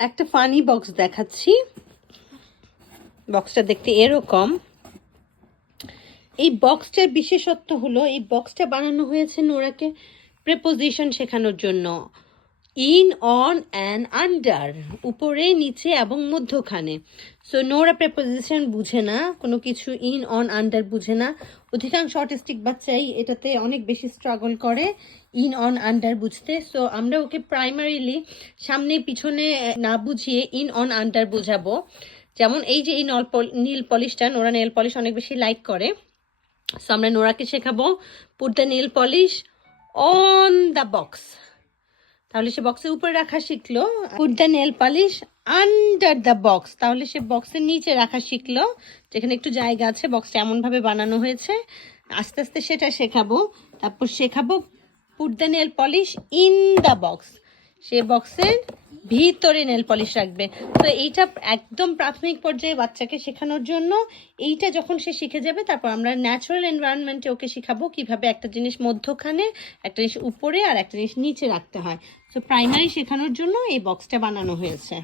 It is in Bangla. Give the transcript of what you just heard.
একটা ফানি বক্স দেখাচ্ছি। বক্সটা দেখতে এরকম। এই বক্সটার বিশেষত্ব হলো এই বক্সটা বানানো হয়েছে নোরাকে প্রেপোজিশন শেখানোর জন্য। ইন, অন অ্যান্ড আন্ডার, উপরে, নিচে এবং মধ্যখানে। সো নোরা প্রেপোজিশন বুঝে না, কোনো কিছু ইন, অন, আন্ডার বুঝে না। অধিকাংশ অটিস্টিক বাচ্চাই এটাতে অনেক বেশি স্ট্রাগল করে ইন, অন, আন্ডার বুঝতে। সো আমরা ওকে প্রাইমারিলি সামনে পিছনে না বুঝিয়ে ইন, অন, আন্ডার বোঝাবো। যেমন এই যে এই নীল পলিশটা, নোরা নেল পলিশ অনেক বেশি লাইক করে। সো আমরা নোরাকে শেখাবো put the nail polish on the box, তাহলে সে বক্সের উপরে রাখা শিখলো। Put the nail polish under the box, তাহলে সে বক্সের নিচে রাখা শিখলো, যেখানে একটু জায়গা আছে। বক্সটা এমনভাবে বানানো হয়েছে। আস্তে আস্তে সেটা শেখাবো। তারপর শেখাবো put the nail polish in the box, সে বক্সের ভিতরে নেল পলিশ রাখবে। তো এইটা একদম প্রাথমিক পর্যায়ে বাচ্চাকে শেখানোর জন্য। এইটা যখন সে শিখে যাবে, তারপর আমরা ন্যাচারাল এনভায়রনমেন্টে ওকে শেখাবো কিভাবে একটা জিনিস মধ্যখানে, একটা জিনিস উপরে আর একটা জিনিস নিচে রাখতে হয়। তো প্রাইমারি শেখানোর জন্য এই বক্সটা বানানো হয়েছে।